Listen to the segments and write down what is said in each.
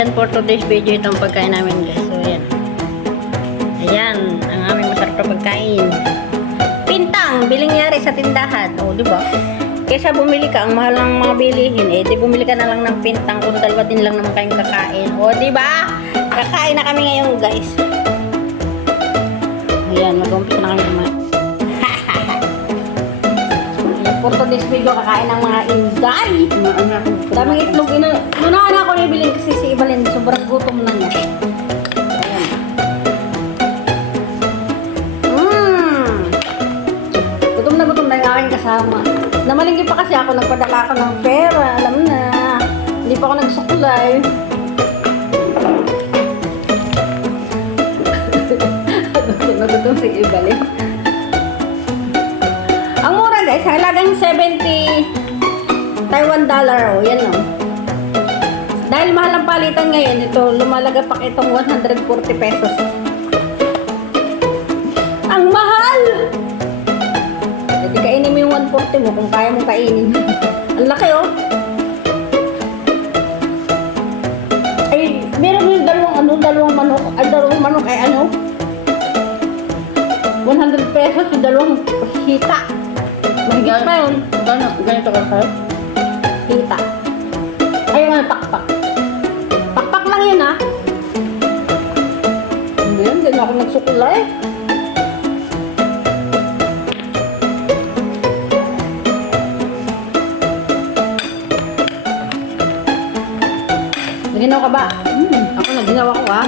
And for today's video, itong pagkain namin guys. So, yan. Ayan, ang aming masarap na pagkain. Pintang, biling yari sa tindahan. O, di ba? Kesa bumili ka, ang mahal ng mga bilihin, eh, di bumili ka na lang ng pintang kung dalawa din lang naman kayong kakain. O, di ba? Kakain na kami ngayon, guys. Ayan, mag-umpisa na kami naman. For today's video, kakain ng mga inday. Daming itlog. Inunahan ako nabiling kasi si Ibalin, sobrang gutom na niya. Ayan. Gutom na yung aking kasama. Namalingki pa kasi ako, nagpadala ako ng pera. Alam na, hindi pa ako nagsukulay. Nagutom si Ibalin. Ang mura guys, halagang 70 Taiwan dollar. O, yan o. Dahil mahal ang palitan ngayon, ito, lumalagapak itong 140 pesos. Ang mahal! Hindi kainin mo yung 140 mo kung kaya mong kainin. Ang laki oh. Ay, meron yung dalawang manok ay ano? 100 pesos yung dalawang hita. Mahigit pa yun. Ganito ka sir? Hita. Ay, yung pakpak. Pakpak lang yun ha. Hindi yan, hindi na ako nagsukulay. Naginaw ka ba? Ako naginaw ako ha.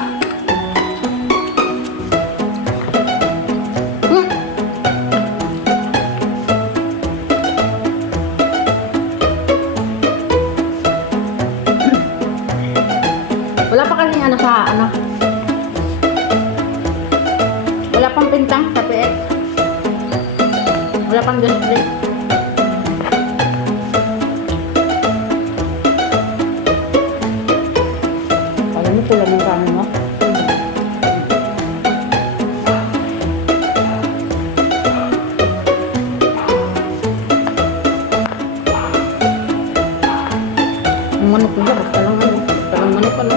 Wala pa kasi wala pang pintang sa PX. Wala pang display. Alam mo pula ng kanin mo? Ang manok ko dyan, basta lang ano. Basta lang manok ano.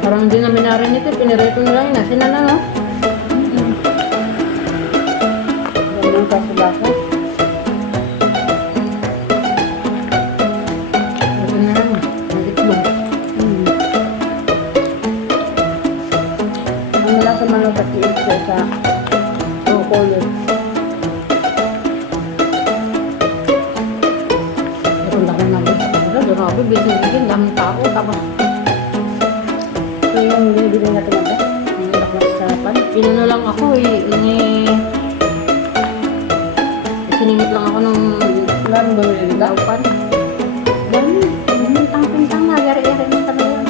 Parang hindi namin narinig ito. Pinirito nila yun. Sina na no? Ganun ka sa basa? Ito na lang. Nag-itlog. Ang wala sa mga pati-ip ko sa color. Meron na akong nabit. Grabe, busy-busy. Daming tao. Tapos, Ito yung binibili natin natin. Ang hirap na sarapan. pinano lang ako eh. Siningit lang ako ng Maraming bumili ka? laupan. Ganun. Pintang-pintang na. Yari-yari na talaga.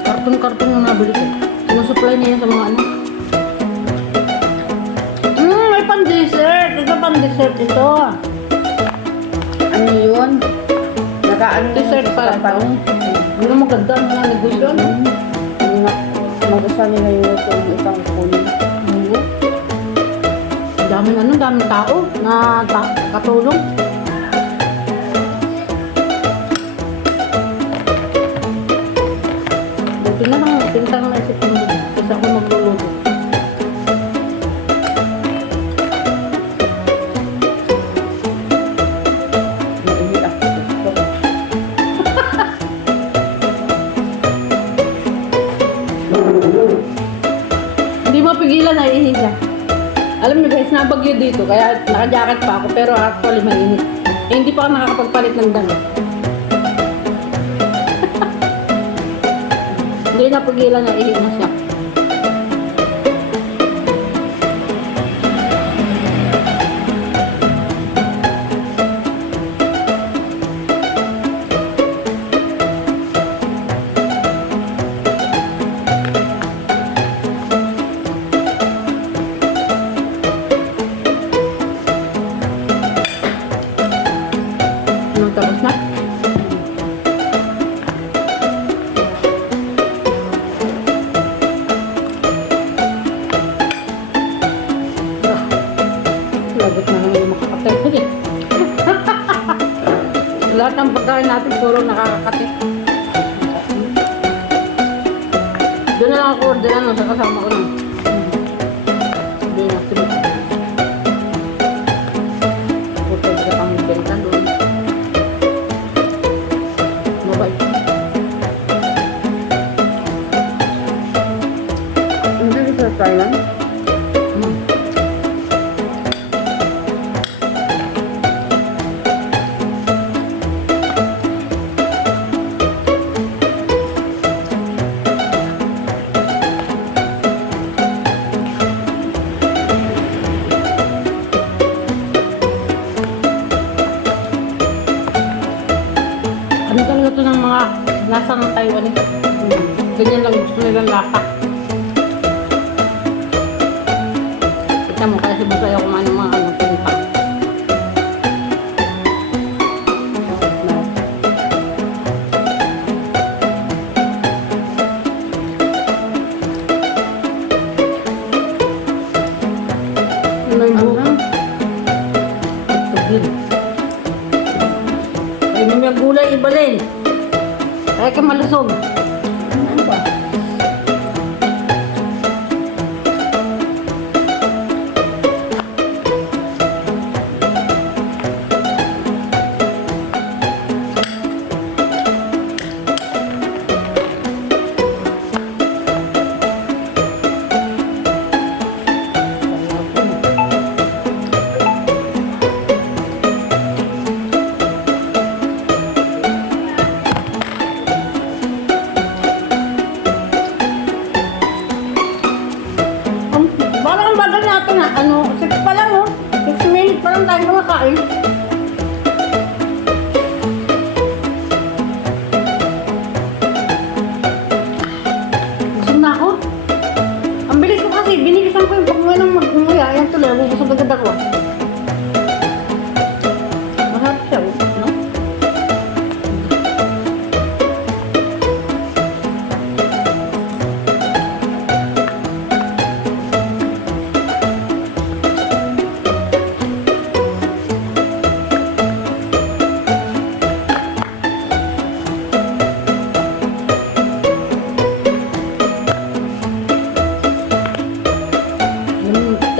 Karton-karton na nabili ko. Sinusupply niya sa mga ano. May pan-dessert. Ito pan-dessert ito. Ano yun? Nakaano Dessert pala ito. Hindi maganda ang mga negosyo. Ano? Magustuhan nila yung isang kunin. Daming tao na katulong. Buti na lang, pintang na isip ko kasi ako magluluto. Mainit ako. Hindi mapigilan na ihiga. Alam niyo guys, nabagyo dito, kaya naka-jacket pa ako, pero actually mainit. Eh, hindi pa ako nakakapagpalit ng damit. Hindi napigilan na ihiga siya. Tapos na. ang pagkain natin, puro nakakakati. Doon na lang ako order ano, sa kasama ko lang. Hindi na, sunod. Puto, hindi kang benta doon. Mabait. Hindi sa Thailand? Ano talaga ito ng mga lasa ng Taiwan eh. Ganyan lang gusto nilang lasa. Kita mo, kaya sibuk ayaw kumain ng mga ano, pinipang. Ano yung buka? Tugil. Ay, may gulay ibalin. Kaya ka malusog. Ano ba? Parang ang bagal natin na, ano, 6 pa lang, oh. 6 minutes pa lang tayo kumakain. Busog na ako. Ang bilis ko kasi, binilisan ko yung pagmuha ng magmuya. Ayan tuloy, bubusog agad ako. Masarap siya, oh. No?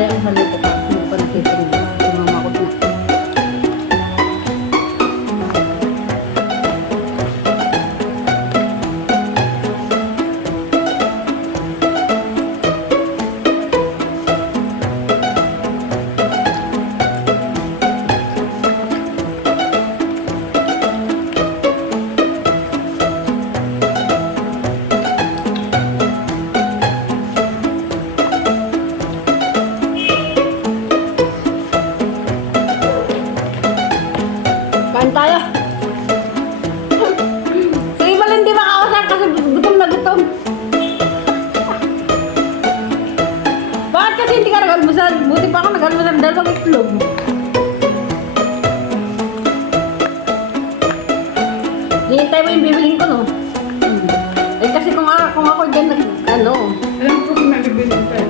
Tayo ang halip ko pa. Hindi pa nakita niyo. Sumamakot na. Kain tayo. Si Imal hindi makausap kasi gutom na gutom. Bakit kasi hindi ka nag-almusal? Buti pa ako nag-almusal, 2 itlog. Hihintay mo yung bibilin ko, no? Eh kasi kung ako dyan ano. Alam ko kung may bibilin ka.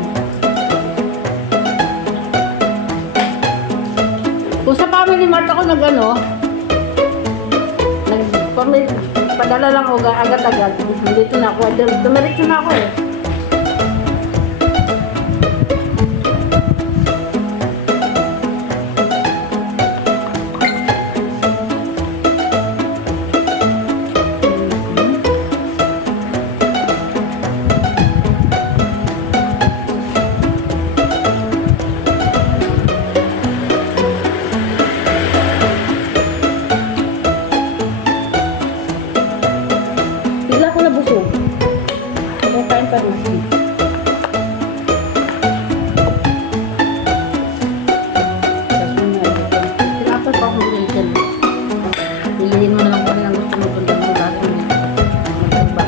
Kung sa Family Mart ako padala lang ako agad-agad. Dito na ako. Dumiretso na ako eh. Bigla ako nabusog. Ako kain pa rin. Dapat pa akong ulitin. Pilihin mo na lang kami ang gusto mo kung mo dati magkaiba.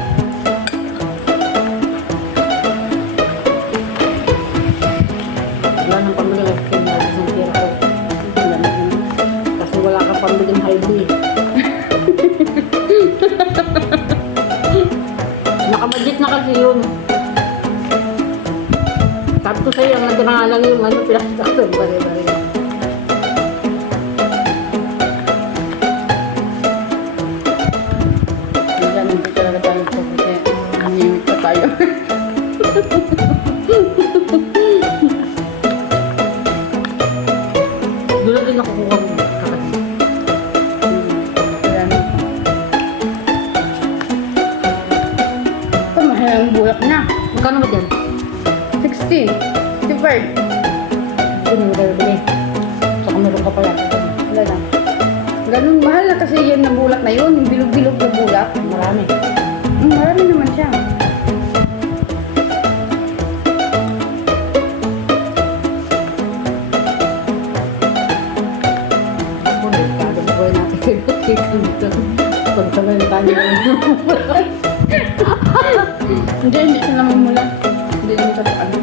Wala nang pambiling ice cream na isang tira ko. Kasi wala kang pambiling high-bee. Nakamagit na kasi yun. Sabi ko sa'yo, ang natira lang yung plastic doon. Bari-bari. Doon natin nakukuha mo. Ayan. Ito, mahal ang bulak niya. Magkano ba dyan? 60. 65. Ito yung bili. Saka meron ka pala. Wala na. Ganun mahal na kasi yun na bulak na yun. Yung bilog-bilog na bulak. Marami. Marami naman siya. Ako, delikado na buhay natin. Pagkabay na tayo. Hindi sila mamula. Hindi naman sa ano.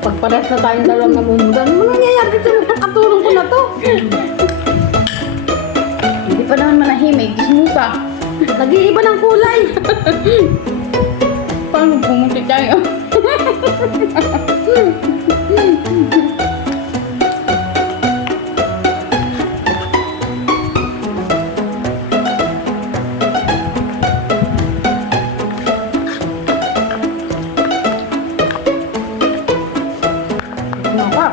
Pagpares na tayong dalawang namumula. Ano nangyayari sa nakatulong ko na to? Hindi pa naman manahimik. Dismusa. Nag-iiba ng kulay. Paano pumunti tayo? Kenapa?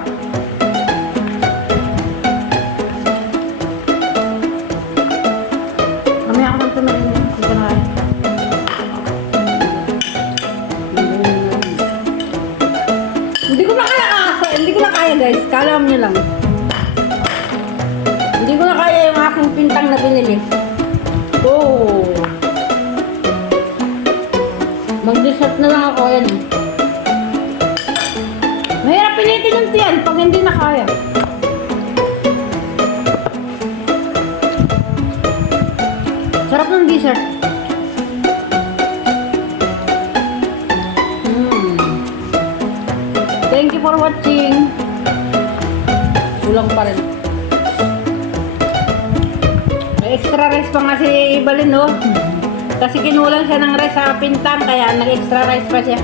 Mamaya ako nang tumarin niya. Hindi ko na kaya. Hindi ko na kaya hindi ko na kaya guys. Kalam niyo lang. Hindi ko na kaya yung aking pintang na binili. Oh. Mag-dessert na lang ako. Ayan. Mahirap pinitin yung tiyan pag hindi na kaya. Sarap ng dessert. Thank you for watching. Kulang pa rin. May extra rice pa nga si Balin, no? Kasi kinulang siya ng rice sa pintang, kaya nag-extra rice pa siya.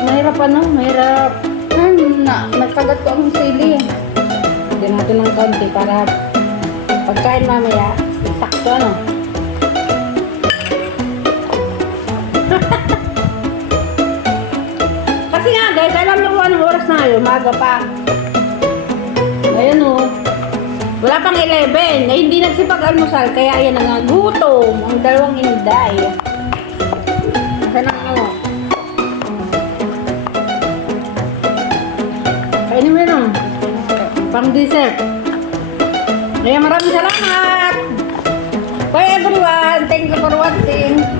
Mahirap ano? Mahirap. Nagkagat ko ang sili. Lagyan natin ng konti para pagkain mamaya, sakto ano. Kasi nga guys, alam niyo kung anong oras na ngayon, maga pa. Ngayon oh, wala pang 11, eh, hindi nagsipag-almusal, kaya ayan na nga, gutom ang dalawang inday. Kasi nang ano, kainin mo yun, pang dessert. Kaya maraming salamat! Bye everyone! Thank you for watching!